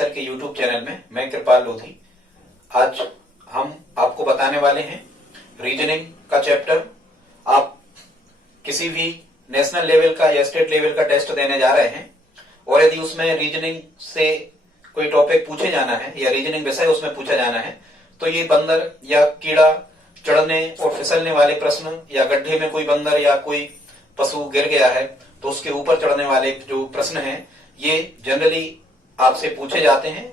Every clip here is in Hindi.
सर के यूट्यूब चैनल में। मैं कृपाल लोधी। आज हम आपको बताने वाले हैं रीजनिंग का चैप्टर। आप किसी भी नेशनल लेवल का या स्टेट लेवल का टेस्ट देने जा रहे हैं और यदि उसमें रीजनिंग से कोई टॉपिक पूछे जाना है या रीजनिंग विषय उसमें पूछा जाना है तो ये बंदर या कीड़ा चढ़ने और फिसलने वाले प्रश्न या गड्ढे में कोई बंदर या कोई पशु गिर गया है तो उसके ऊपर चढ़ने वाले जो प्रश्न हैं ये जनरली आपसे पूछे जाते हैं।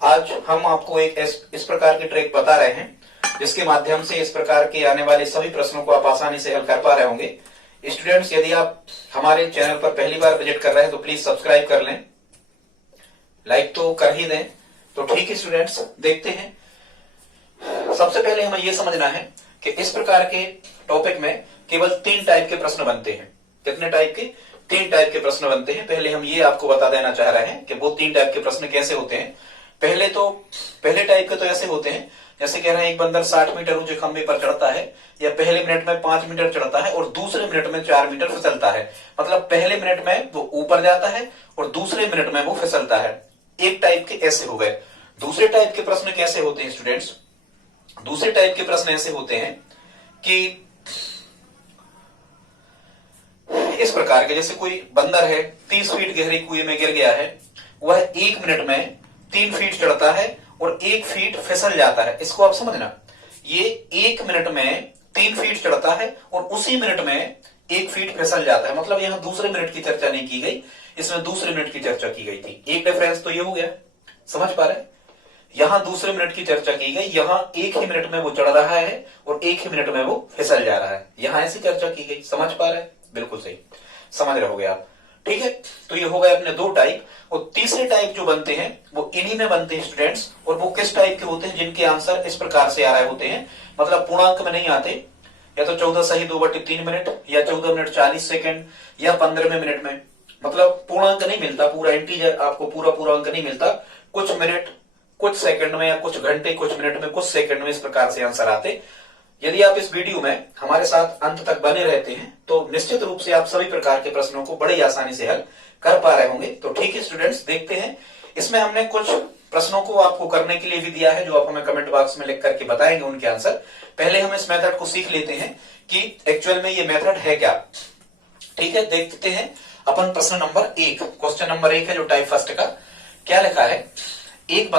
आज हम आपको एक इस प्रकार की ट्रिक बता रहे हैं जिसके माध्यम से इस प्रकार के आने वाले सभी प्रश्नों को आप आसानी से हल कर पा रहे होंगे। स्टूडेंट्स, यदि आप हमारे चैनल पर पहली बार विजिट कर रहे हैं तो प्लीज सब्सक्राइब कर लें, लाइक तो कर ही दें। तो ठीक है स्टूडेंट्स, देखते हैं। सबसे पहले हमें यह समझना है कि इस प्रकार के टॉपिक में केवल 3 टाइप के प्रश्न बनते हैं। कितने टाइप के? 3 टाइप के प्रश्न बनते हैं। पहले हम ये आपको बता देना चाह रहे हैं कि वो 3 टाइप के प्रश्न कैसे होते हैं। पहले टाइप के तो ऐसे होते हैं जैसे कह रहे हैं एक बंदर 60 मीटर ऊंचे खंबे पर चढ़ता है या पहले मिनट में 5 मीटर चढ़ता है और दूसरे मिनट में 4 मीटर फिसलता है। मतलब पहले मिनट में वो ऊपर जाता है और दूसरे मिनट में वो फिसलता है। एक टाइप के ऐसे हो गए। दूसरे टाइप के प्रश्न कैसे होते हैं स्टूडेंट्स? दूसरे टाइप के प्रश्न ऐसे होते हैं कि इस प्रकार के, जैसे कोई बंदर है 30 फीट गहरे कुएं में गिर गया है, वह 1 मिनट में 3 फीट चढ़ता है और 1 फीट फिसल जाता है। इसको आप समझना, ये 1 मिनट में 3 फीट चढ़ता है और उसी मिनट में 1 फीट फिसल जाता है। मतलब यहां दूसरे मिनट की चर्चा नहीं की गई, इसमें दूसरे मिनट की चर्चा की गई थी। एक डिफरेंस तो ये हो गया, समझ पा रहे हैं? यहां दूसरे मिनट की चर्चा की गई, यहां 1 ही मिनट में वो चढ़ रहा है और 1 ही मिनट में वो फिसल जा रहा है। यहां ऐसी चर्चा की गई, समझ पा रहे हैं? बिल्कुल सही, समझ रहे होगे आप। ठीक है, तो ये हो गए अपने 2 टाइप। और तीसरे टाइप जो बनते हैं वो इन्हीं में बनते हैं स्टूडेंट्स। और वो किस टाइप के होते हैं? जिनके आंसर इस प्रकार से आ रहे होते हैं, मतलब पूर्णांक में नहीं आते, या तो 14 सही 2/3 मिनट या 14 मिनट 40 सेकंड या 15वें मिनट में। मतलब पूर्णांक नहीं मिलता, पूरा इंटीजर आपको पूरा अंक नहीं मिलता। कुछ मिनट, कुछ सेकंड में या कुछ घंटे, कुछ मिनट में, कुछ सेकंड में इस प्रकार से आंसर आते। यदि आप इस वीडियो में हमारे साथ अंत तक बने रहते हैं तो निश्चित रूप से आप सभी प्रकार के प्रश्नों को बड़ी आसानी से हल कर पा रहे होंगे। तो ठीक है स्टूडेंट्स, देखते हैं। इसमें हमने कुछ प्रश्नों को आपको करने के लिए भी दिया है जो आप हमें कमेंट बॉक्स में लिख करके बताएंगे उनके आंसर। पहले हम इस मेथड को सीख लेते हैं कि एक्चुअल में ये मेथड है क्या। ठीक है, देखते हैं अपन प्रश्न नंबर 1, क्वेश्चन नंबर 1 है जो टाइप फर्स्ट का। क्या लिखा है? एक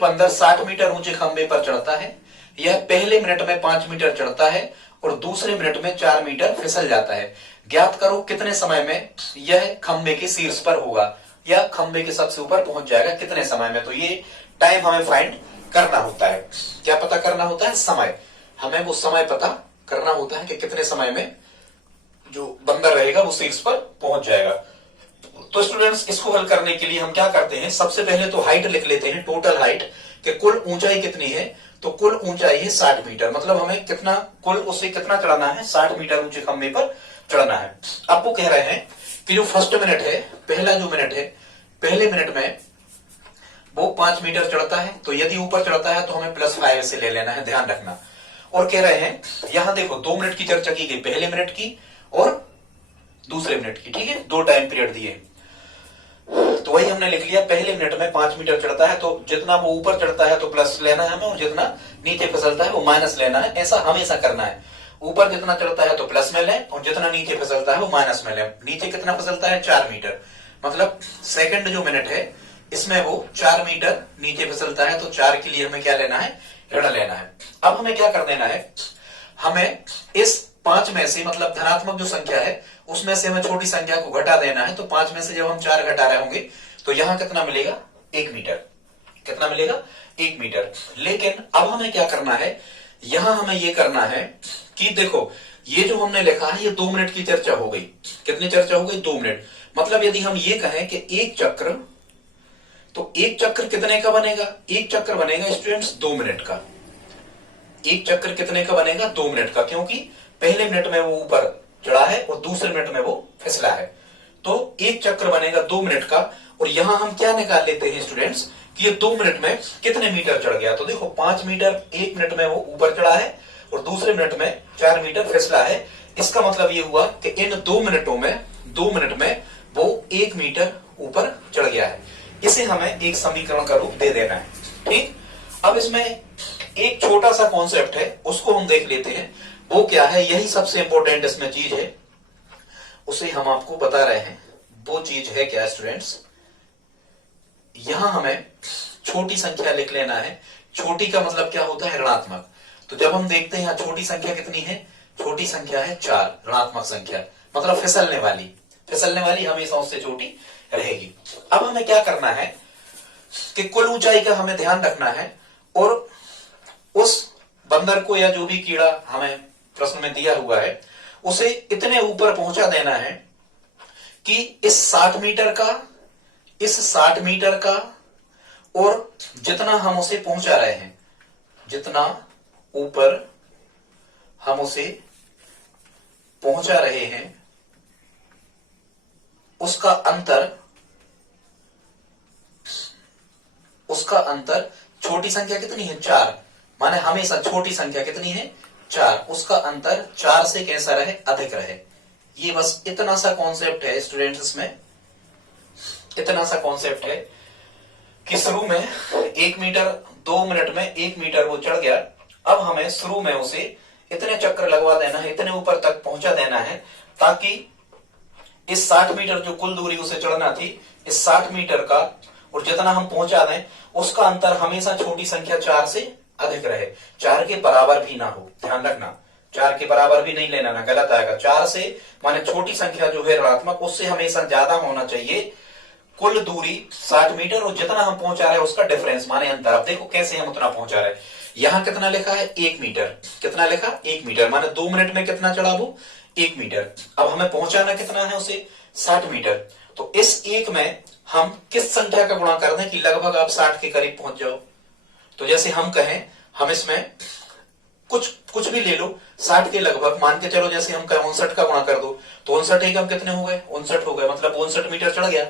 बंदर 60 मीटर ऊंचे खंबे पर चढ़ता है। यह पहले मिनट में 5 मीटर चढ़ता है और दूसरे मिनट में 4 मीटर फिसल जाता है। ज्ञात करो कितने समय में यह खंबे के शीर्ष पर होगा या खंबे के सबसे ऊपर पहुंच जाएगा, कितने समय में। तो ये टाइम हमें फाइंड करना होता है। क्या पता करना होता है? समय। हमें वो समय पता करना होता है कि कितने समय में जो बंदर रहेगा वो शीर्ष पर पहुंच जाएगा। तो स्टूडेंट्स, इसको हल करने के लिए हम क्या करते हैं? सबसे पहले तो हाइट लिख लेते हैं, टोटल हाइट, कि कुल ऊंचाई कितनी है। तो कुल ऊंचाई है 60 मीटर। मतलब हमें कितना, कुल उससे कितना चढ़ना है? 60 मीटर ऊंचे खंबे पर चढ़ना है। अब वो कह रहे हैं कि जो फर्स्ट मिनट है, पहला जो मिनट है, पहले मिनट में वो 5 मीटर चढ़ता है। तो यदि ऊपर चढ़ता है तो हमें +5 से ले लेना है, ध्यान रखना। और कह रहे हैं यहां देखो 2 मिनट की चर्चा की गई, पहले मिनट की और दूसरे मिनट की। ठीक है, 2 टाइम पीरियड दिए। तो वही हमने लिख लिया, पहले मिनट में 5 मीटर चढ़ता है तो जितना वो ऊपर चढ़ता है तो प्लस लेना है हमें और जितना नीचे फिसलता है वो माइनस लेना है। ऐसा हमेशा करना है। ऊपर जितना चढ़ता है तो प्लस में लें और जितना नीचे फिसलता है वो माइनस में लें। नीचे कितना फिसलता है? 4 मीटर। मतलब सेकंड जो मिनट है इसमें वो 4 मीटर नीचे फिसलता है। तो 4 के लिए हमें क्या लेना है? ऋण लेना है। अब हमें क्या कर देना है? हमें इस 5 में से, मतलब धनात्मक जो संख्या है उसमें से हमें छोटी संख्या को घटा देना है। तो 5 में से जब हम 4 घटा रहे होंगे तो यहां कितना मिलेगा? 1 मीटर। कितना मिलेगा? 1 मीटर। लेकिन अब हमें क्या करना है? यहां हमें यह करना है कि देखो ये जो हमने लिखा है ये 2 मिनट की चर्चा हो गई। कितनी चर्चा हो गई? 2 मिनट। मतलब यदि हम ये कहें कि एक चक्र, तो एक चक्र कितने का बनेगा? एक चक्र बनेगा स्टूडेंट्स 2 मिनट का। एक चक्र कितने का बनेगा? 2 मिनट का, क्योंकि पहले मिनट में वो ऊपर चढ़ा है और दूसरे मिनट में वो फिसला है। तो एक चक्र बनेगा 2 मिनट का। और यहां हम क्या निकाल लेते हैं स्टूडेंट्स कि ये 2 मिनट में कितने मीटर चढ़ गया। तो देखो 5 मीटर 1 मिनट में वो ऊपर चढ़ा है और दूसरे मिनट में 4 मीटर फिसला है। इसका मतलब ये हुआ कि इन 2 मिनट में वो 1 मीटर ऊपर चढ़ गया है। इसे हमें एक समीकरण का रूप दे देना है। ठीक, अब इसमें एक छोटा सा कॉन्सेप्ट है, उसको हम देख लेते हैं। वो क्या है, यही सबसे इंपॉर्टेंट इसमें चीज है, उसे हम आपको बता रहे हैं। वो चीज है क्या स्टूडेंट्स, यहां हमें छोटी संख्या लिख लेना है। छोटी का मतलब क्या होता है, ऋणात्मक। तो जब हम देखते हैं यहां छोटी संख्या कितनी है, छोटी संख्या है 4, ऋणात्मक संख्या मतलब फिसलने वाली हमेशा उससे छोटी रहेगी। अब हमें क्या करना है कि कुल ऊंचाई का हमें ध्यान रखना है, और उस बंदर को या जो भी कीड़ा हमें प्रश्न में दिया हुआ है उसे इतने ऊपर पहुंचा देना है कि इस 60 मीटर का और जितना हम उसे पहुंचा रहे हैं, जितना ऊपर हम उसे पहुंचा रहे हैं उसका अंतर छोटी संख्या कितनी है 4, माने हमेशा छोटी संख्या कितनी है 4, उसका अंतर 4 से कैसा रहे, अधिक रहे। ये बस इतना सा कॉन्सेप्ट है स्टूडेंट्स, इसमें इतना सा कॉन्सेप्ट है कि शुरू में 1 मीटर 2 मिनट में 1 मीटर वो चढ़ गया। अब हमें शुरू में उसे इतने चक्कर लगवा देना है, इतने ऊपर तक पहुंचा देना है, ताकि इस 60 मीटर जो कुल दूरी उसे चढ़ना थी, इस 60 मीटर का और जितना हम पहुंचा दें उसका अंतर हमेशा छोटी संख्या 4 से अधिक रहे, 4 के बराबर भी ना हो। ध्यान रखना, 4 के बराबर भी नहीं लेना, ना गलत आएगा। 4 से माने छोटी संख्या जो है ऋणात्मक, उससे हमेशा ज्यादा होना चाहिए कुल दूरी 60 मीटर, और जितना हम पहुंचा रहे हैं उसका डिफरेंस माने अंतर। अब देखो कैसे हम उतना पहुंचा रहे हैं। यहां कितना लिखा है 1 मीटर, कितना लिखा 1 मीटर, माने 2 मिनट में कितना चढ़ा वो 1 मीटर। अब हमें पहुंचाना कितना है उसे 60 मीटर। तो इस 1 में हम किस संख्या का गुणा कर दें कि लगभग आप 60 के करीब पहुंच जाओ। तो जैसे हम कहें, हम इसमें कुछ भी ले लो, 60 के लगभग मान के चलो, जैसे हम कहें 59 का गुणा कर दो, तो 59 एकम कितने हो गए 59 हो गए, मतलब 59 मीटर चढ़ गया।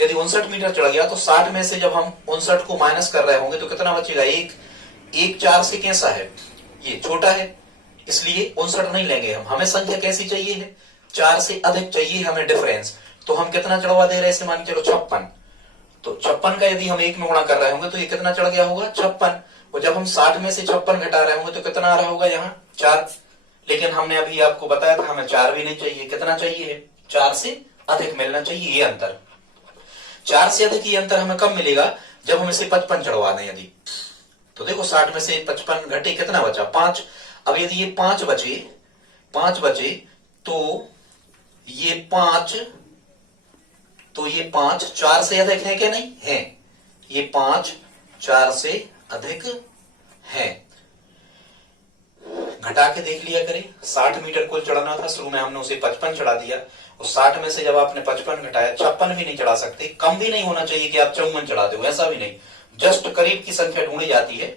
यदि 59 मीटर चढ़ गया तो 60 में से जब हम 59 को माइनस कर रहे होंगे तो कितना बचेगा, 1 4 से कैसा है, ये छोटा है, इसलिए 59 नहीं लेंगे हम। हमें संख्या कैसी चाहिए है, 4 से अधिक चाहिए हमें डिफरेंस। तो हम कितना चढ़वा दे रहे हैं, मान के चलो 56। तो 56 का यदि हम 1 में गुणा कर रहे होंगे तो ये कितना चढ़ गया होगा 56, और जब हम 60 में से 56 घटा रहे होंगे तो कितना आ रहा होगा यहाँ 4। लेकिन हमने अभी आपको बताया था हमें 4 भी नहीं चाहिए, कितना चाहिए 4 से अधिक मिलना चाहिए। ये अंतर 4 से अधिक, ये अंतर हमें कब मिलेगा, जब हम इसे 55 चढ़वा दें। यदि तो देखो 60 में से 55 घटे कितना बचा 5। अब यदि ये 5 बचे तो ये 5 4 से अधिक है क्या, नहीं है, ये 5 4 से अधिक है। घटा के देख लिया करें, 60 मीटर कुल चढ़ना था, शुरू में हमने उसे 55 चढ़ा दिया, और 60 में से जब आपने 55 घटाया, 56 भी नहीं चढ़ा सकते, कम भी नहीं होना चाहिए कि आप 54 चढ़ा दो, ऐसा भी नहीं, जस्ट करीब की संख्या ढूंढी जाती है।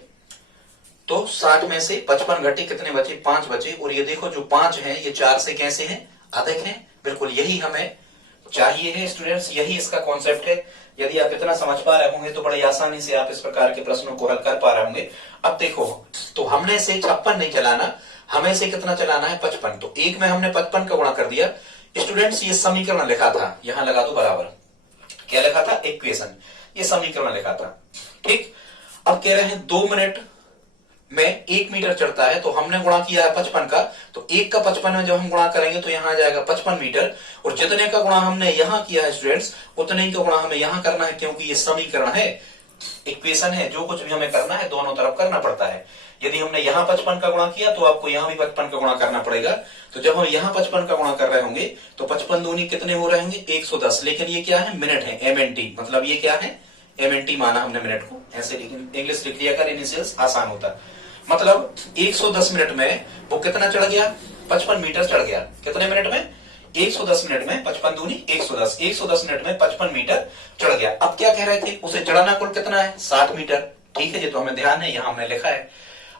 तो 60 में से 55 घटे, कितने बचे 5 बचे, और ये देखो जो 5 है ये 4 से कैसे हैं, अधिक हैं। बिल्कुल यही हमें चाहिए है स्टूडेंट्स, यही इसका कॉन्सेप्ट है। यदि आप इतना समझ पा रहे होंगे तो बड़ी आसानी से आप इस प्रकार के प्रश्नों को हल कर पा रहे होंगे। अब देखो, तो हमने से 56 नहीं चलाना, हमें से कितना चलाना है 55। तो 1 में हमने 55 का गुणा कर दिया। स्टूडेंट्स ये समीकरण लिखा था, यहां लगा दो बराबर, क्या लिखा था इक्वेशन, ये समीकरण लिखा था। ठीक, अब कह रहे हैं 2 मिनट में 1 मीटर चढ़ता है, तो हमने गुणा किया है 55 का, तो 1 का 55 में जब हम गुणा करेंगे तो यहाँ आ जाएगा 55 मीटर, और जितने का गुणा हमने यहाँ किया है स्टूडेंट्स, उतने ही का गुणा हमें यहाँ करना है, क्योंकि ये समीकरण है, इक्वेशन है, जो कुछ भी हमें करना है दोनों तरफ करना पड़ता है। यदि हमने यहाँ 55 का गुणा किया तो आपको यहाँ भी 55 का गुणा करना पड़ेगा। तो जब हम यहाँ 55 का गुणा कर रहे होंगे तो 55 दूनी कितने हो रहे होंगे 110, लेकिन ये क्या है मिनट है, MNT, मतलब ये क्या है MNT माना हमने मिनट को, ऐसे इंग्लिश लिख लिया कर, इनिशियल्स आसान होता। मतलब 110 मिनट में वो कितना चढ़ गया 55 मीटर चढ़ गया। कितने मिनट में 110 मिनट में 55 दूनी 110, 110 मिनट में 55 मीटर चढ़ गया। अब क्या कह रहे थे, उसे चढ़ाना कुल कितना है 60 मीटर। ठीक है जी, तो हमें ध्यान है, यहां हमने लिखा है।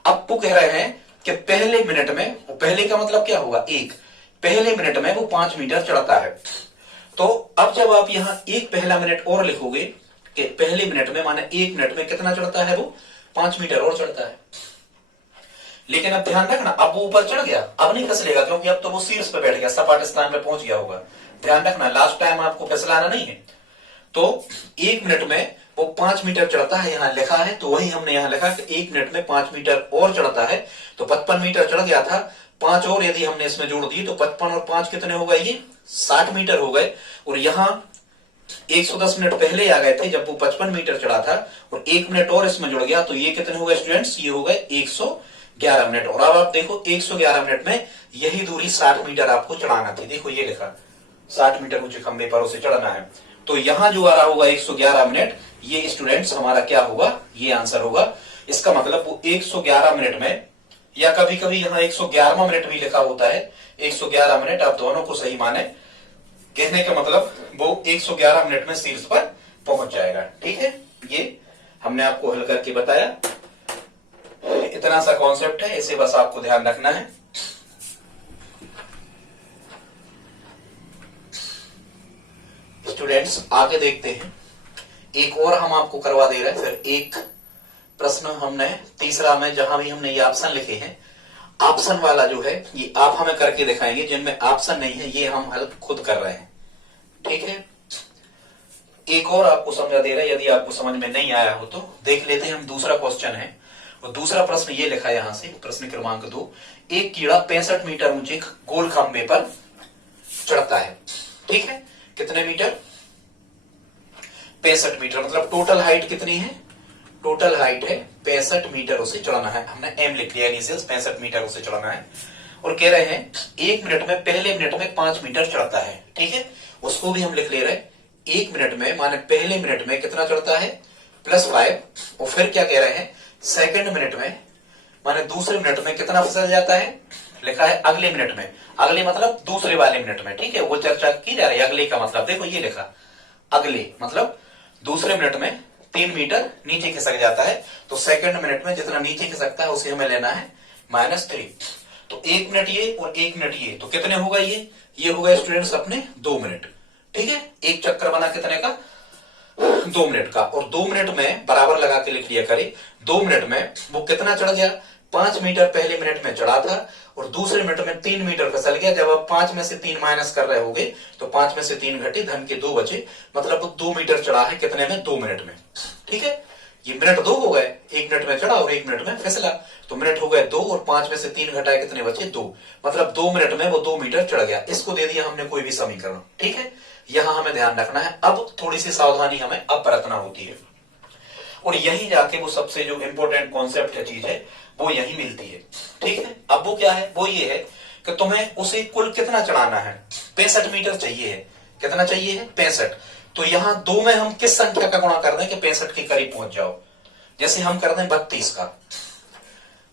अब वो कह रहे हैं कि पहले मिनट में, पहले का मतलब क्या होगा 1, पहले मिनट में वो 5 मीटर चढ़ता है। तो अब जब आप यहां एक पहला मिनट और लिखोगे कि पहले मिनट में माने 1 मिनट में कितना चढ़ता है वो 5 मीटर और चढ़ता है। लेकिन अब ध्यान रखना, अब वो ऊपर चढ़ गया, अब नहीं फिसलेगा, क्योंकि अब तो वो शीर्ष पे बैठ गया, सपाट स्थान पे पहुंच गया होगा। ध्यान रखना, लास्ट टाइम आपको फिसलाना नहीं है। तो 1 मिनट में वो 5 मीटर चढ़ता है, यहां लिखा है, तो वही हमने यहां लिखा कि 1 मिनट में 5 मीटर और चढ़ता है, तो 55 मीटर चढ़ गया था, 5 और यदि हमने इसमें जोड़ दिए तो 55 और 5 कितने हो गए, ये 60 मीटर हो गए। और यहां 110 मिनट पहले आ गए थे जब वो 55 मीटर चढ़ा था, और 1 मिनट और इसमें जुड़ गया, तो ये कितने हो गए स्टूडेंट्स, ये हो गए 111 मिनट। और अब आप देखो 111 मिनट में यही दूरी 60 मीटर आपको चढ़ाना थी, देखो ये लिखा 60 मीटर ऊंचे खंबे पर उसे चढ़ना है। तो यहां जो आ रहा होगा 111 मिनट, ये स्टूडेंट्स हमारा क्या होगा, ये आंसर होगा। इसका मतलब वो 111 मिनट में, या कभी कभी यहां 111वां मिनट भी लिखा होता है, 111 मिनट, आप दोनों को सही माने, कहने का मतलब वो 111 मिनट में शीर्ष पर पहुंच जाएगा। ठीक है, ये हमने आपको हल करके बताया। इतना सा कॉन्सेप्ट है, इसे बस आपको ध्यान रखना है। स्टूडेंट्स आगे देखते हैं, एक और हम आपको करवा दे रहे हैं, फिर एक प्रश्न हमने तीसरा में जहां भी हमने ये ऑप्शन लिखे हैं, ऑप्शन वाला जो है ये आप हमें करके दिखाएंगे, जिनमें ऑप्शन नहीं है ये हम हल खुद कर रहे हैं। ठीक है, एक और आपको समझा दे रहा है, यदि आपको समझ में नहीं आया हो तो देख लेते हैं हम। दूसरा क्वेश्चन है, और दूसरा प्रश्न ये लिखा है यहां से, प्रश्न क्रमांक 2, एक कीड़ा 65 मीटर ऊंचे गोल खंबे पर चढ़ता है। ठीक है, कितने मीटर, 65 मीटर, मतलब टोटल हाइट कितनी है, टोटल हाइट है 65 मीटर, उसे चढ़ना है, हमने एम लिख लिया इनिशियल, 65 मीटर उसे चढ़ना है। और कह रहे हैं 1 मिनट में, पहले मिनट में 5 मीटर चढ़ता है। ठीक है, उसको भी हम लिख ले रहे हैं, 1 मिनट में माने पहले मिनट में कितना चढ़ता है, +5, और फिर क्या कह रहे हैं, सेकंड मिनट में माने दूसरे मिनट में कितना फिसल जाता है, लिखा है अगले मिनट में, अगले मतलब दूसरे वाले मिनट में। ठीक है, वो चर्चा की जा रही है, अगले का मतलब देखो ये लिखा, अगले मतलब दूसरे मिनट में 3 मीटर नीचे खिसक जाता है, तो सेकंड मिनट में जितना नीचे खिसकता है उसे हमें लेना है -3। तो 1 मिनट ये और 1 मिनट ये, तो कितने होगा ये होगा स्टूडेंट्स अपने 2 मिनट। ठीक है, एक चक्कर बना कितने का, 2 मिनट का, और 2 मिनट में बराबर लगा के लिख लिया करें, 2 मिनट में वो कितना चढ़ गया, 5 मीटर पहले मिनट में चढ़ा था, और दूसरे मिनट में 3 मीटर फिसल गया। जब आप 5 में से 3 माइनस कर रहे होगे तो 5 में से 3 घटे, धन के 2 बचे, मतलब वो 2 मीटर चढ़ा है कितने में, 2 मिनट में। ठीक है, ये मिनट 2 हो गए, 1 मिनट में चढ़ा और 1 मिनट में फिसला, तो मिनट हो गए 2, और 5 में से 3 घटाए कितने बचे, 2, मतलब 2 मिनट में वो 2 मीटर चढ़ गया। इसको दे दिया हमने कोई भी समीकरण। ठीक है, यहां हमें ध्यान रखना है, अब थोड़ी सी सावधानी हमें अब बरतना होती है, और यही जाके वो सबसे जो इंपॉर्टेंट कॉन्सेप्ट है, चीज है, वो यही मिलती है। ठीक है, अब वो क्या है, वो ये है कि तुम्हें उसे कुल कितना चढ़ाना है, 65 मीटर चाहिए है, कितना चाहिए है, 65। तो यहां 2 में हम किस संख्या का गुणा कर दें कि 65 के करीब पहुंच जाओ, जैसे हम कर दें 32 का,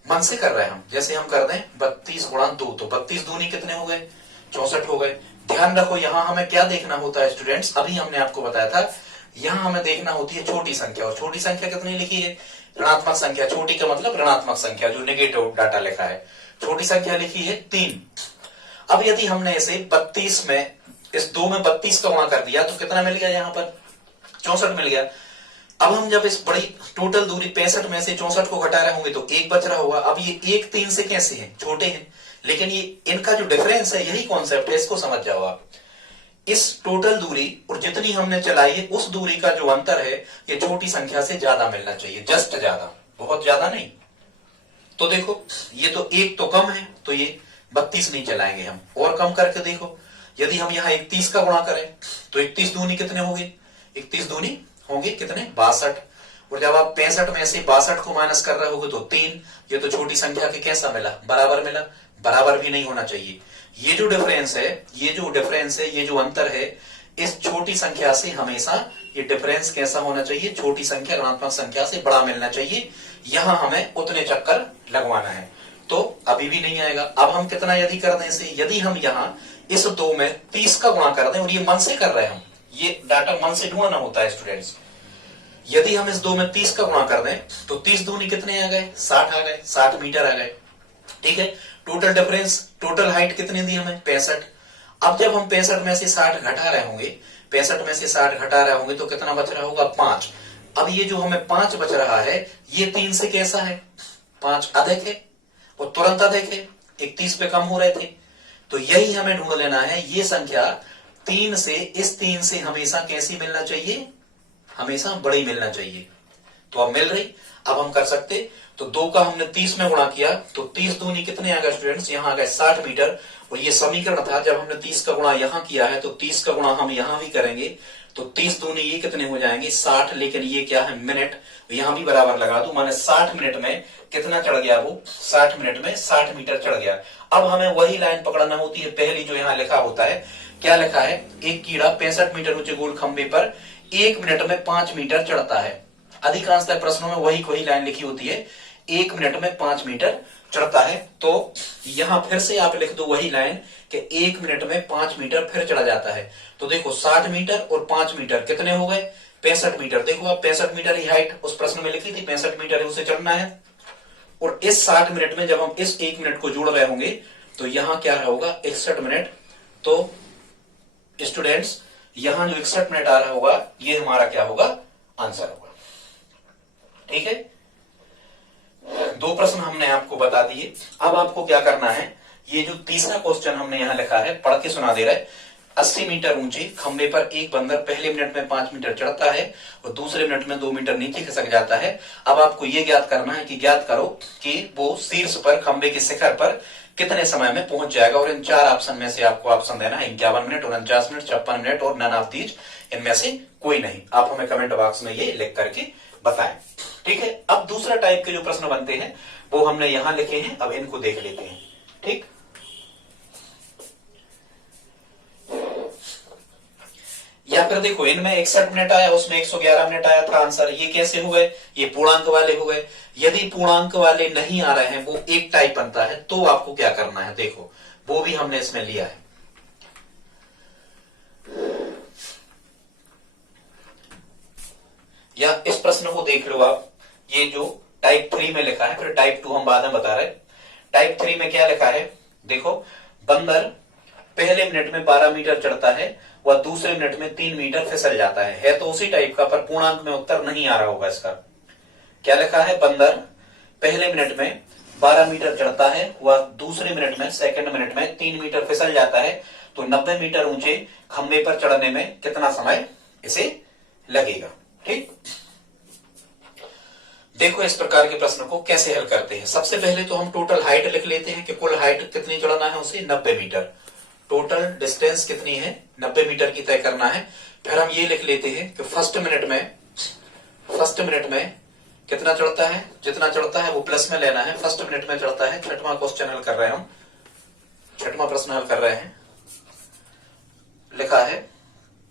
मन से कर रहे हैं हम, जैसे हम कर दें 32 गुणा 2, तो 32 दूनी कितने हो गए, 64 हो गए। ध्यान रखो यहां हमें क्या देखना होता है स्टूडेंट्स, अभी हमने आपको बताया था, यहां हमें देखना होती है छोटी संख्या, और छोटी संख्या कितनी लिखी है, ऋणात्मक संख्या, छोटी का मतलब ऋणात्मक संख्या, जो नेगेटिव डाटा लिखा है, छोटी संख्या लिखी है 3। अब यदि हमने इसे 32 में, इस 2 में 32 का गुणा कर दिया तो कितना मिल गया, यहाँ पर 64 मिल गया। अब हम जब इस बड़ी टोटल दूरी 65 में से 64 को घटा रहे होंगे तो 1 बच रहा होगा। अब ये 1 3 से कैसे है, छोटे हैं, लेकिन ये इनका जो डिफरेंस है, यही कॉन्सेप्ट है, इसको समझ जाओ आप। इस टोटल दूरी और जितनी हमने चलाई है उस दूरी का जो अंतर है, ये छोटी संख्या से ज्यादा मिलना चाहिए, जस्ट ज्यादा, बहुत ज्यादा नहीं। तो देखो ये तो 1 तो कम है, तो ये 32 नहीं चलाएंगे हम, और कम करके देखो, यदि हम यहाँ 31 का गुणा करें तो 31 दूनी कितने होंगे, 31 दूनी होंगे कितने, 62। और जब आप 65 में से 62 को माइनस कर रहे होगे तो 3, ये तो छोटी संख्या के कैसा मिला, बराबर मिला, बराबर भी नहीं होना चाहिए। ये जो डिफरेंस है, ये जो डिफरेंस है, ये जो अंतर है, इस छोटी संख्या से हमेशा ये डिफरेंस कैसा होना चाहिए, छोटी संख्या ऋणात्मक संख्या से बड़ा मिलना चाहिए। यहां हमें उतने चक्कर लगवाना है, तो अभी भी नहीं आएगा। अब हम कितना यदि कर दें इसे, यदि हम यहाँ इस 2 में 30 का गुणा कर दें, और ये मन से कर रहे हैं हम, ये डाटा मन से ढूंढना होता है स्टूडेंट्स। यदि हम इस 2 में 30 का गुणा कर दें तो 30 दूनी कितने आ गए, 60 आ गए, 60 मीटर आ गए। ठीक है, टोटल डिफरेंस, टोटल हाइट कितनी दी हमें, 65। अब जब हम 65 में से 60 घटा रहे होंगे, 65 में से 60 घटा रहे होंगे तो कितना बच रहा होगा, 5। अब ये जो हमें 5 बच रहा है, ये 3 से कैसा है, 5 अधिक है, वो तुरंत अधिक है, 31 पे कम हो रहे थे। तो यही हमें ढूंढ लेना है, ये संख्या 3 से, इस 3 से हमेशा कैसी मिलना चाहिए, हमेशा बड़ी मिलना चाहिए। तो अब मिल रही। अब हम कर सकते, तो 2 का हमने 30 में गुणा किया तो 30 दूनी कितने आ गए स्टूडेंट्स, यहाँ आ गए 60 मीटर। और ये समीकरण था, जब हमने 30 का गुणा यहाँ किया है तो 30 का गुणा हम यहाँ भी करेंगे तो 30 दूनी ये कितने हो जाएंगे 60, लेकिन ये क्या है मिनट, यहाँ भी बराबर लगा दू, माने 60 मिनट में कितना चढ़ गया वो, 60 मिनट में 60 मीटर चढ़ गया। अब हमें वही लाइन पकड़ना होती है पहली जो यहाँ लिखा होता है। क्या लिखा है, एक कीड़ा 65 मीटर ऊंचे गोल खंबे पर 1 मिनट में 5 मीटर चढ़ता है। अधिकांशतः प्रश्नों में वही लाइन लिखी होती है, 1 मिनट में 5 मीटर चढ़ता है। तो यहां फिर से आप लिख दो वही लाइन कि 1 मिनट में 5 मीटर फिर चढ़ा जाता है। तो देखो 60 मीटर और 5 मीटर कितने हो गए, 65 मीटर। देखो आप 65 मीटर ही हाइट उस प्रश्न में लिखी थी, 65 मीटर है उसे चढ़ना है। और इस 60 मिनट में जब हम इस 1 मिनट को जोड़ रहे होंगे तो यहां क्या होगा 61 मिनट। तो स्टूडेंट्स यहां जो 61 मिनट आ रहा होगा ये हमारा क्या होगा, आंसर होगा। ठीक है, 2 प्रश्न हमने आपको बता दिए। अब आपको क्या करना है, ये जो तीसरा क्वेश्चन हमने यहां लिखा है पढ़ के सुना दे रहा है। 80 मीटर ऊंचे खंबे पर एक बंदर पहले मिनट में 5 मीटर चढ़ता है और दूसरे मिनट में 2 मीटर नीचे खिसक जाता है। अब आपको ये ज्ञात करना है कि ज्ञात करो कि वो शीर्ष पर खंबे के शिखर पर कितने समय में पहुंच जाएगा। और इन 4 ऑप्शन में से आपको ऑप्शन देना है 51 मिनट, 49 मिनट, 56 मिनट और नन ऑफ दीज, इनमें से कोई नहीं। आप हमें कमेंट बॉक्स में ये लिख करके बताएं। ठीक है, अब दूसरा टाइप के जो प्रश्न बनते हैं वो हमने यहां लिखे हैं, अब इनको देख लेते हैं। ठीक, या फिर देखो इनमें 61 मिनट आया, उसमें 111 मिनट आया था आंसर। ये कैसे हो गए, ये पूर्णांक वाले हो गए। यदि पूर्णांक वाले नहीं आ रहे हैं, वो एक टाइप बनता है, तो आपको क्या करना है, देखो वो भी हमने इसमें लिया है। या इस प्रश्न को देख लो आप, ये जो टाइप 3 में लिखा है, फिर टाइप 2 हम बाद में बता रहे। टाइप 3 में क्या लिखा है, देखो बंदर पहले मिनट में 12 मीटर चढ़ता है वह दूसरे मिनट में 3 मीटर फिसल जाता है तो उसी टाइप का, पर पूर्णांक में उत्तर नहीं आ रहा होगा इसका। क्या लिखा है, बंदर पहले मिनट में 12 मीटर चढ़ता है वह दूसरे मिनट में, सेकंड मिनट में 3 मीटर फिसल जाता है, तो 90 मीटर ऊंचे खंबे पर चढ़ने में कितना समय इसे लगेगा। ठीक, देखो इस प्रकार के प्रश्न को कैसे हल करते हैं। सबसे पहले तो हम टोटल हाइट लिख लेते हैं कि कुल हाइट कितनी चढ़ना है उसे, 90 मीटर। टोटल डिस्टेंस कितनी है, 90 मीटर की तय करना है। फिर हम ये लिख लेते हैं कि फर्स्ट मिनट में कितना चढ़ता है, जितना चढ़ता है वो प्लस में लेना है। फर्स्ट मिनट में चढ़ता है, छठवां क्वेश्चन हल कर रहे हैं हम, छठवां प्रश्न हल कर रहे हैं। लिखा है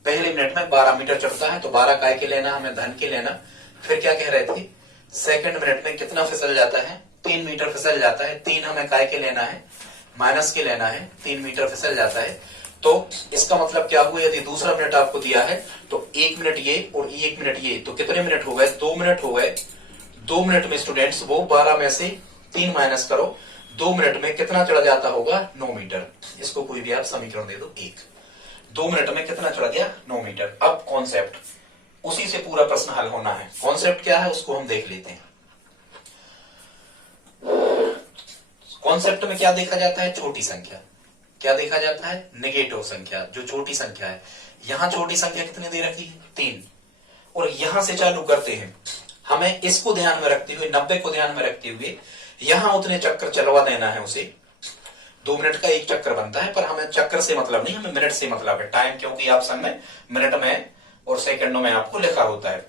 पहले मिनट में 12 मीटर चढ़ता है, तो 12 काय के लेना, हमें धन के लेना। फिर क्या कह रहे थे, सेकंड मिनट में कितना फिसल जाता है, 3 मीटर फिसल जाता है। 3 हमें काय के लेना है, माइनस के लेना है, 3 मीटर फिसल जाता है। तो इसका मतलब क्या हुआ, यदि दूसरा मिनट आपको दिया है तो 1 मिनट ये और 1 मिनट ये, तो कितने मिनट हो गए, 2 मिनट हो गए। 2 मिनट में स्टूडेंट्स वो 12 में से 3 माइनस करो, 2 मिनट में कितना चढ़ जाता होगा, 9 मीटर। इसको कोई भी आप समीकरण दे दो 1। 2 मिनट में कितना चढ़ गया, 9 मीटर। अब कॉन्सेप्ट, उसी से पूरा प्रश्न हल होना है। कॉन्सेप्ट क्या है उसको हम देख लेते हैं। कॉन्सेप्ट में क्या देखा जाता है, छोटी संख्या। क्या देखा जाता है, नेगेटिव संख्या, जो छोटी संख्या है। यहां छोटी संख्या कितनी दे रखी है, 3। और यहां से चालू करते हैं, हमें इसको ध्यान में रखते हुए, 90 को ध्यान में रखते हुए यहां उतने चक्कर चलवा देना है उसे। 2 मिनट का एक चक्कर बनता है, पर हमें चक्कर से मतलब नहीं, हमें मिनट से मतलब है। टाइम क्योंकि ऑप्शन में मिनट में और सेकंडों में आपको लिखा होता है।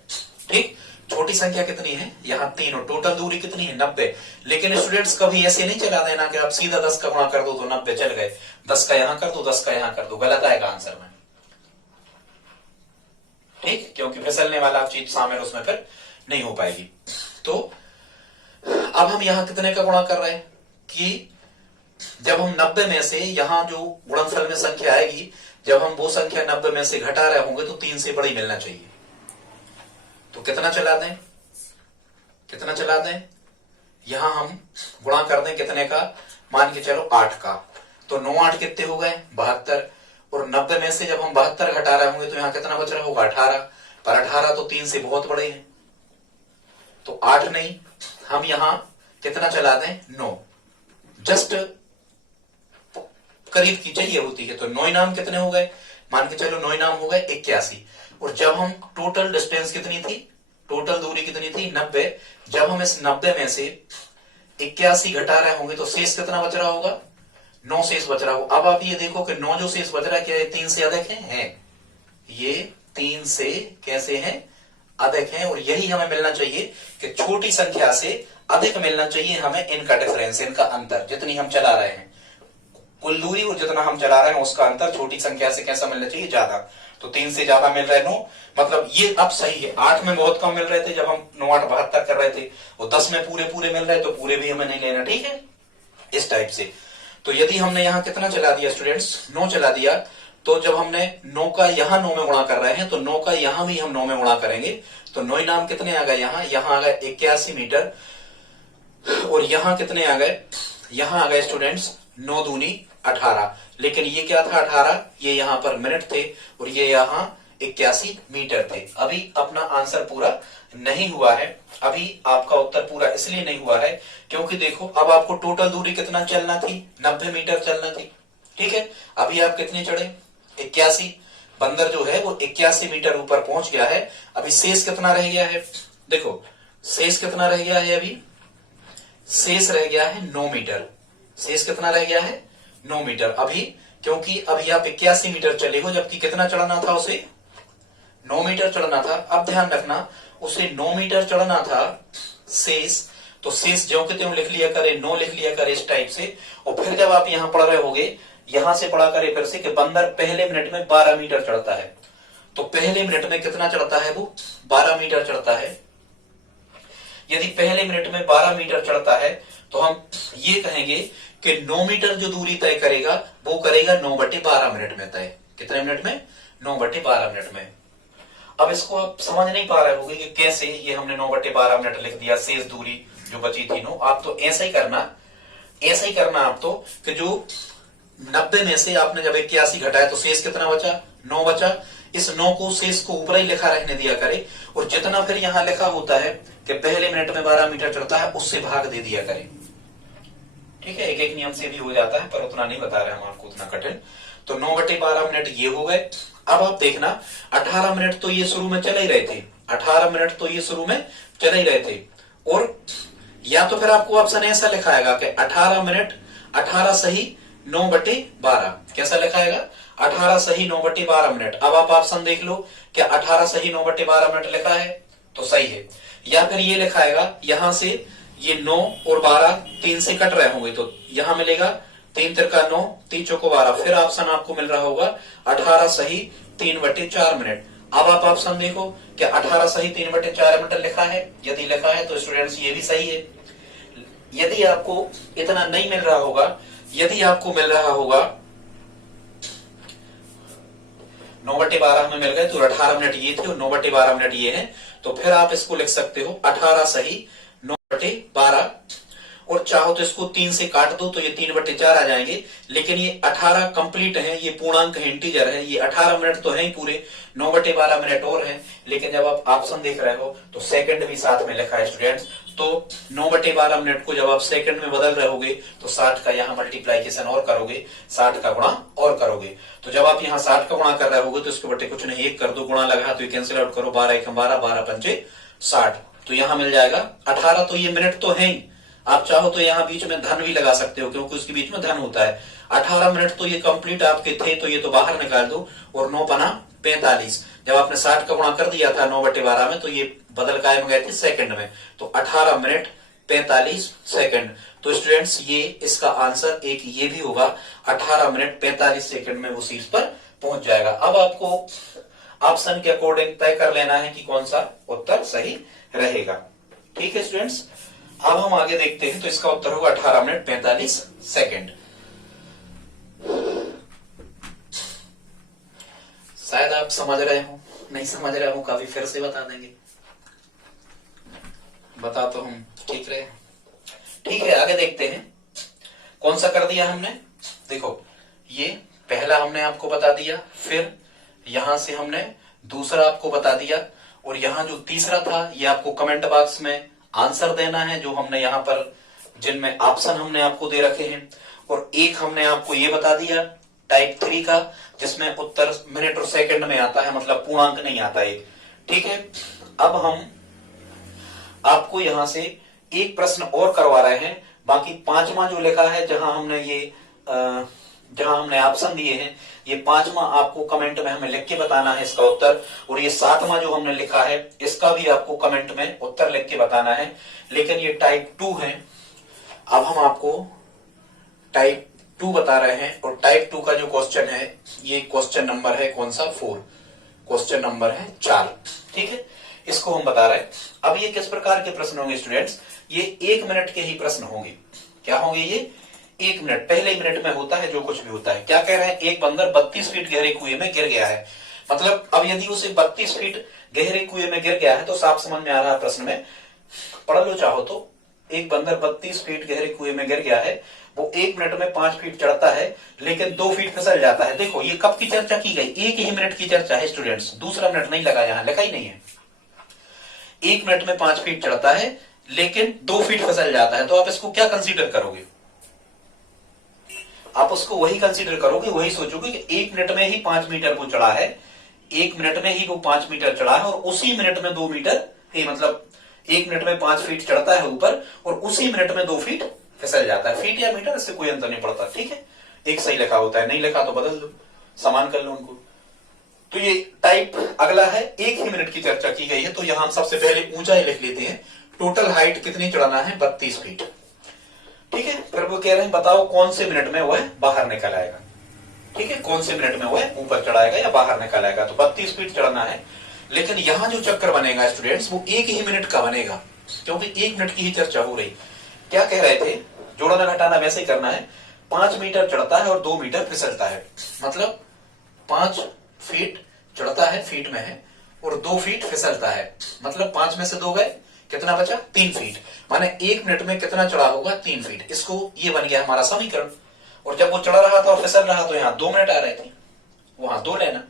ठीक, छोटी संख्या कितनी है, यहाँ 3, और टोटल दूरी कितनी है, 90। लेकिन स्टूडेंट्स कभी ऐसे नहीं चला देना कि आप सीधा 10 का गुणा कर दो तो 90 चल गए, 10 का यहां कर दो, 10 का यहां कर दो, गलत आएगा आंसर में। ठीक, क्योंकि फिसलने वाला चीज शामिल उसमें फिर नहीं हो पाएगी। तो अब हम यहां कितने का गुणा कर रहे हैं कि जब हम 90 में से यहां जो गुणनफल में संख्या आएगी, जब हम वो संख्या 90 में से घटा रहे होंगे तो 3 से बड़ी मिलना चाहिए। तो कितना चला दें, कितना चला दें, यहां हम गुणा कर दें कितने का, मान के चलो 8 का, तो 9 8 कितने हो गए, 72। और 90 में से जब हम 72 घटा रहे होंगे तो यहां कितना बच रहा होगा, 18। पर 18 तो 3 से बहुत बड़े हैं, तो 8 नहीं, हम यहां कितना चला दें, 9। जस्ट करीब की चाहिए होती है, तो 9 नाम कितने हो गए, मान के चलो 9 नाम हो गए 81। और जब हम टोटल डिस्टेंस कितनी थी, टोटल दूरी कितनी थी 90। जब हम इस 90 में से 81 घटा रहे होंगे तो शेष कितना बच रहा होगा, 9 शेष बच रहा होगा। अब आप ये देखो कि 9 जो शेष बच रहा है क्या ये 3 से अधिक है? ये 3 से कैसे है, अधिक है। और यही हमें मिलना चाहिए कि छोटी संख्या से अधिक मिलना चाहिए हमें इनका डिफरेंस, इनका अंतर। जितनी हम चला रहे हैं कुल दूरी और जितना हम चला रहे हैं उसका अंतर छोटी संख्या से कैसा मिलना चाहिए, ज्यादा। तो 3 से ज्यादा मिल रहा है 9, मतलब ये अब सही है। 8 में बहुत कम मिल रहे थे जब हम 9 8 72 कर रहे थे, और 10 में पूरे पूरे मिल रहे तो पूरे भी हमें नहीं लेना, ठीक है, इस टाइप से। तो यदि हमने यहाँ कितना चला दिया स्टूडेंट्स, 9 चला दिया, तो जब हमने 9 का यहाँ 9 में गुणा कर रहे हैं तो 9 का यहाँ भी हम 9 में गुणा करेंगे। तो 9 नाम कितने आ गए यहाँ आ गए 81 मीटर। और यहाँ कितने आ गए, यहाँ आ गए स्टूडेंट्स 9 दूनी 18। लेकिन ये क्या था 18, ये यहाँ पर मिनट थे और ये यहाँ 81 मीटर थे। अभी अपना आंसर पूरा नहीं हुआ है, अभी आपका उत्तर पूरा इसलिए नहीं हुआ है क्योंकि देखो अब आपको टोटल दूरी कितना चलना थी, 90 मीटर चलना थी, ठीक है। अभी आप कितने चढ़े 81, बंदर जो है वो 81 मीटर ऊपर पहुंच गया है। अभी शेष कितना रह गया है, देखो शेष कितना रह गया है, अभी शेष रह गया है 9 मीटर। शेष कितना रह गया है 9 मीटर। अभी क्योंकि अभी आप 81 मीटर चले हो, जबकि कितना चढ़ना था उसे 9 मीटर चढ़ना था। अब ध्यान रखना उसे 9 मीटर चढ़ना था शेष, तो शेष ज्यों के त्यों लिख लिया करे, 9 लिख लिया करे इस टाइप से। और फिर जब आप यहां पढ़ रहे होगे, यहां से पढ़ा करे फिर से कि बंदर पहले मिनट में 12 मीटर चढ़ता है। तो पहले मिनट में कितना चढ़ता है वो 12 मीटर चढ़ता है। यदि पहले मिनट में 12 मीटर चढ़ता है तो हम ये कहेंगे कि 9 मीटर जो दूरी तय करेगा वो करेगा 9/12 मिनट में तय। कितने मिनट में, 9/12 मिनट में। अब इसको आप समझ नहीं पा रहे होंगे कि कैसे ये हमने 9/12 मिनट लिख दिया, शेष दूरी जो बची थी 9। आप तो ऐसा ही करना आप तो कि जो 90 में से आपने जब 81 घटाया तो शेष कितना बचा, 9 बचा। इस 9 को शेष को ऊपर ही लिखा रहने दिया करे और जितना फिर यहां लिखा होता है कि पहले मिनट में 12 मीटर चढ़ता है उससे भाग दे दिया करें, ठीक है। एक एक नियम से भी हो जाता है पर उतना नहीं बता रहे हम आपको, उतना कठिन। तो 9/12 मिनट ये हो गए। अब आप देखना 18 मिनट तो ये शुरू में चले ही रहे थे, 18 मिनट तो ये शुरू में चले ही रहे थे। और या तो फिर आपको ऑप्शन ऐसा लिखाएगा कि 18 मिनट 18 सही 9/12, कैसा लिखाएगा 18 सही 9/12 मिनट। अब आप ऑप्शन देख लो क्या 18 सही 9/12 मिनट लिखा है तो सही है। या फिर ये लिखाएगा यहां से ये 9 और 12 3 से कट रहे होंगे तो यहां मिलेगा 3 तिरका 9 3 चौको 12। फिर ऑप्शन आपको मिल रहा होगा 18 सही 3/4 मिनट। अब आप ऑप्शन देखो क्या 18 सही 3/4 मिनट लिखा है, यदि लिखा है तो स्टूडेंट्स ये भी सही है। यदि आपको इतना नहीं मिल रहा होगा, यदि आपको मिल रहा होगा 9/12 में मिल गए तो 18 मिनट ये थे और 9/12 मिनट ये है, तो फिर आप इसको लिख सकते हो 18 सही 9/12। और चाहो तो इसको 3 से काट दो तो ये 3/4 आ जाएंगे। लेकिन ये 18 कंप्लीट है, ये पूर्णांक है, इंटीजर है, ये 18 मिनट तो है ही पूरे, 9/12 मिनट और है। लेकिन जब आप ऑप्शन देख रहे हो तो सेकंड भी साथ में लिखा है स्टूडेंट्स। तो 9/12 मिनट को जब आप सेकंड में बदल रहे होगे तो 60 का यहाँ मल्टीप्लाइकेशन और करोगे, 60 का गुणा और करोगे। तो जब आप यहाँ 60 का गुणा कर रहे होगे तो इसके बटे कुछ नहीं, 1 कर दो, गुणा लगा तो ये कैंसिल आउट करो, 12 1 12, 12 5 60। तो यहाँ मिल जाएगा 18। तो ये मिनट तो है ही, आप चाहो तो यहाँ बीच में धन भी लगा सकते हो क्योंकि उसके बीच में धन होता है। 18 मिनट तो ये कंप्लीट आपके थे तो ये तो बाहर निकाल दो और 9 पना 45। जब आपने 60 का गुणा कर दिया था 9/12 में तो ये बदल काय में गए थे सेकंड में, तो 18 मिनट 45 सेकंड। तो स्टूडेंट्स ये इसका आंसर एक ये भी होगा, 18 मिनट 45 सेकंड में वो शीर्ष पर पहुंच जाएगा। अब आपको ऑप्शन के अकॉर्डिंग तय कर लेना है कि कौन सा उत्तर सही रहेगा, ठीक है स्टूडेंट्स। अब हम आगे देखते हैं तो इसका उत्तर होगा 18 मिनट 45 सेकंड। शायद आप समझ रहे हो, नहीं समझ रहे हो काफी फिर से बता देंगे, बता तो हम ठीक रहे, ठीक है। आगे देखते हैं कौन सा कर दिया हमने। देखो ये पहला हमने आपको बता दिया, फिर यहां से हमने दूसरा आपको बता दिया, और यहां जो तीसरा था ये आपको कमेंट बॉक्स में आंसर देना है जो हमने यहाँ पर जिनमें ऑप्शन हमने आपको दे रखे हैं। और एक हमने आपको ये बता दिया टाइप 3 का, जिसमें उत्तर मिनट और सेकंड में आता है, मतलब पूर्णांक नहीं आता एक। ठीक है, अब हम आपको यहां से एक प्रश्न और करवा रहे हैं। बाकी पांचवा जो लिखा है, जहां हमने ऑप्शन दिए हैं, ये पांचवा आपको कमेंट में हमें लिख के बताना है इसका उत्तर, और ये सातवां जो हमने लिखा है इसका भी आपको कमेंट में उत्तर लिख के बताना है। लेकिन ये टाइप 2 है। अब हम आपको टाइप 2 बता रहे हैं, और टाइप 2 का जो क्वेश्चन है, ये क्वेश्चन नंबर है कौन सा, 4, क्वेश्चन नंबर है 4। ठीक है, इसको हम बता रहे हैं। अब ये किस प्रकार के प्रश्न होंगे स्टूडेंट्स, ये 1 मिनट के ही प्रश्न होंगे। क्या होंगे ये, 1 मिनट, पहले ही मिनट में होता है जो कुछ भी होता है। क्या कह रहे हैं, एक बंदर 32 फीट गहरे कुएं में गिर गया है। मतलब अब यदि उसे 32 फीट गहरे कुएं में गिर गया है तो साफ समझ में आ रहा है प्रश्न में, पढ़ लो चाहो तो। एक बंदर 32 फीट गहरे कुएं में गिर गया है, वो 1 मिनट में 5 फीट चढ़ता है, लेकिन 2 फीट फिसल जाता है। देखो ये कब की चर्चा की गई, 1 ही मिनट की चर्चा है स्टूडेंट्स, दूसरा मिनट नहीं लगा, यहां लिखा ही नहीं है। 1 मिनट में 5 फीट चढ़ता है, लेकिन 2 फीट फिसल जाता है। तो आप इसको क्या कंसीडर करोगे, आप उसको वही कंसीडर करोगे, वही सोचोगे कि 1 मिनट में ही 5 मीटर वो चढ़ा है, 1 मिनट में ही वो 5 मीटर चढ़ा है, और उसी मिनट में 2 मीटर ही, मतलब 1 मिनट में 5 फीट चढ़ता है ऊपर, और उसी मिनट में 2 फीट फिसल जाता है। फीट या मीटर, इससे कोई अंतर नहीं पड़ता। ठीक है, एक सही लिखा होता है, नहीं लिखा तो बदल दो, समान कर लो उनको। तो ये टाइप अगला है, 1 ही मिनट की चर्चा की गई है। तो यहां हम सबसे पहले ऊंचाई लिख लेते हैं। टोटल हाइट कितनी चढ़ाना है, 32 फीट। ठीक है, फिर वो कह रहे हैं बताओ कौन से मिनट में वह बाहर निकल आएगा। ठीक है, कौन से मिनट में वह ऊपर चढ़ाएगा या बाहर निकल आएगा। तो 32 फीट चढ़ना है, लेकिन यहां जो चक्कर बनेगा स्टूडेंट्स, वो 1 ही मिनट का बनेगा, क्योंकि 1 मिनट की ही चर्चा हो रही। क्या कह रहे थे, जोड़ना घटाना वैसे ही करना है। 5 मीटर चढ़ता है और 2 मीटर फिसलता है, मतलब 5 फीट चढ़ता है, फीट में है, और 2 फीट फिसलता है, मतलब 5 में से 2 गए, कितना बचा, 3 फीट। माने 1 मिनट में कितना चढ़ा होगा, 3 फीट। इसको ये बन गया हमारा समीकरण। और जब वो चढ़ा रहा था और फिसल रहा, तो यहाँ 2 मिनट आ रहे थे, वहां 2 लेना,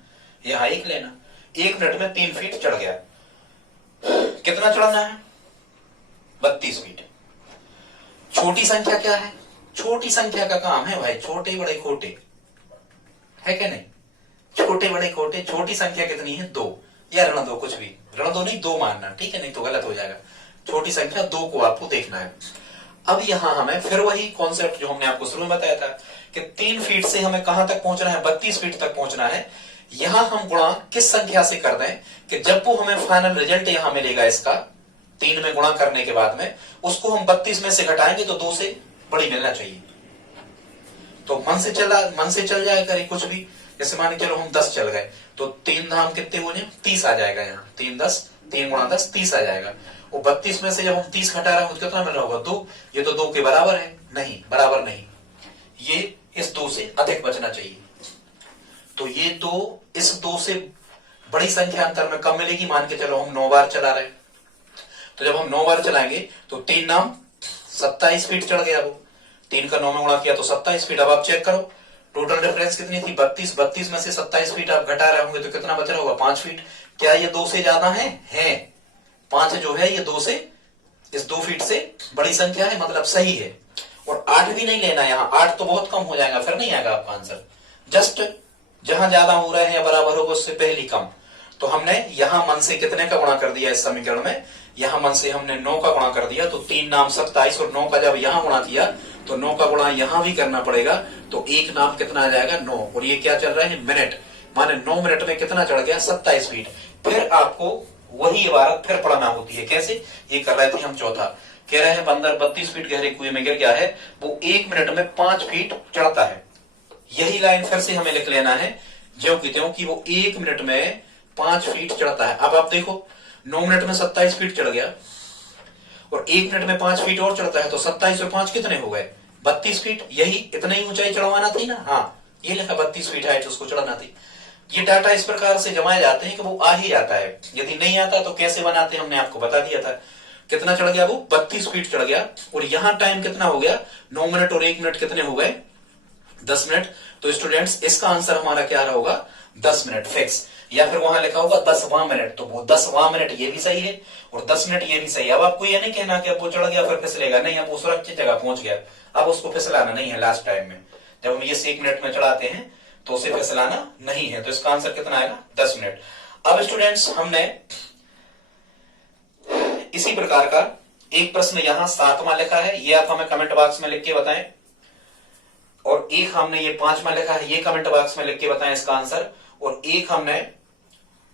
यहाँ 1 लेना। 1 मिनट में 3 फीट चढ़ गया। कितना चढ़ना है, 32 फीट। छोटी संख्या क्या है, छोटी संख्या का काम है भाई, छोटे बड़े खोटे, है क्या नहीं, छोटे बड़े खोटे। छोटी संख्या कितनी है, 2, या ऋण 2, कुछ भी ऋण 2 नहीं, 2 मानना। ठीक है, नहीं तो गलत हो जाएगा। छोटी संख्या 2 को आपको देखना है। अब यहां हमें फिर वही कॉन्सेप्ट जो हमने आपको शुरू में बताया था कि 3 फीट से हमें कहां तक पहुंचना है, 32 फीट तक पहुंचना है। यहां हम गुणा किस संख्या से कर दें कि जब वो हमें फाइनल रिजल्ट यहां मिलेगा इसका, 3 में गुणा करने के बाद में, उसको हम 32 में से घटाएंगे तो 2 से बड़ी मिलना चाहिए। तो मन से चल जाए करे कुछ भी। जैसे मान के चलो हम 10 चल गए, तो 3 धाम कितने हो जाए, 30 आ जाएगा। यहाँ 3 10, 3 गुणा 10, 30 आ जाएगा। वो 32 में से जब हम 30 घटा रहे हैं, कितना मिल रहा होगा, 2। ये तो 2 के बराबर है, नहीं, बराबर नहीं, ये इस 2 से अधिक बचना चाहिए। तो ये 2 इस 2 से बड़ी संख्या अंतर में कम मिलेगी। मान के चलो हम 9 बार चला रहे हैं, तो जब हम 9 बार चलाएंगे तो 3 नाम 27 फीट चढ़ गया। वो 3 का 9 में गुणा किया तो 27 फीट। अब आप चेक करो टोटल डिफरेंस कितनी थी, 32 में से 27 फीट आप घटा रहे होंगे तो कितना बच रहा होगा, 5 फीट। क्या ये 2 से ज्यादा है? 5 जो है ये 2 से, इस 2 फीट से बड़ी संख्या है, मतलब सही है। और 8 भी नहीं लेना, यहाँ 8 तो बहुत कम हो जाएगा, फिर नहीं आएगा आपका आंसर। जस्ट जहां ज्यादा हो रहा है या बराबर होगा उससे पहले कम। तो हमने यहां मन से कितने का गुणा कर दिया इस समीकरण में, यहां मन से हमने 9 का गुणा कर दिया। तो 3 नाम 27 और 9 का जब यहां गुणा किया तो 9 का गुणा यहां भी करना पड़ेगा। तो 1 नाम कितना आ जाएगा, 9। और ये क्या चल रहा है, मिनट, माने 9 मिनट में कितना चढ़ गया, 27 फीट। फिर आपको वही इबारत फिर पढ़ना होती है। कैसे, ये कर रहे थे हम चौथा। कह रहे हैं बंदर 32 फीट गहरे कुएं में गिर गया है, वो 1 मिनट में 5 फीट चढ़ता है। यही लाइन फिर से हमें लिख लेना है, ज्यों की त्यों कि वो 1 मिनट में 5 फीट चढ़ता है। अब आप देखो 9 मिनट में 27 फीट चढ़ गया, और 1 मिनट में 5 फीट और चढ़ता है, तो 27 और 5 कितने हो गए, 32 फीट। यही इतना ही ऊंचाई चढ़वाना थी ना, हाँ, ये लिखा 32 फीट हाइट उसको चढ़ाना थी। ये डाटा इस प्रकार से जमाए जाते हैं कि वो आ ही जाता है। यदि नहीं आता तो कैसे बनाते, हमने आपको बता दिया था। कितना चढ़ गया, वो 32 फीट चढ़ गया। और यहां टाइम कितना हो गया, 9 मिनट और 1 मिनट कितने हो गए, 10 मिनट। तो स्टूडेंट्स इसका आंसर हमारा क्या होगा, 10 मिनट फिक्स। या फिर वहां लिखा होगा 10वां मिनट, तो वो 10वां मिनट ये भी सही है और 10 मिनट ये भी सही है। अब आपको ये नहीं कहना कि अब वो चढ़ गया फिर फिसलेगा, नहीं, अब वो सुरक्षित जगह पहुंच गया, अब उसको फिसलाना नहीं है। लास्ट टाइम में जब हम ये 1 मिनट में चढ़ाते हैं तो उसे फिसलाना नहीं है। तो इसका आंसर कितना आएगा? 10 मिनट। अब स्टूडेंट्स हमने इसी प्रकार का एक प्रश्न यहां 7वां लिखा है, ये आप हमें कमेंट बॉक्स में लिख के बताएं। और एक हमने ये 5वां लिखा है, ये कमेंट बॉक्स में लिख के बताएं इसका आंसर। और एक हमने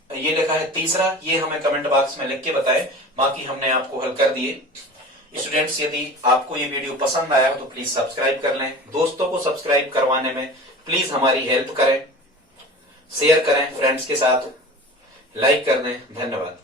ये लिखा है तीसरा, ये हमें कमेंट बॉक्स में लिख के बताएं। बाकी हमने आपको हल कर दिए। स्टूडेंट्स यदि आपको ये वीडियो पसंद आया हो तो प्लीज सब्सक्राइब कर लें। दोस्तों को सब्सक्राइब करवाने में प्लीज हमारी हेल्प करें, शेयर करें फ्रेंड्स के साथ, लाइक कर दें। धन्यवाद।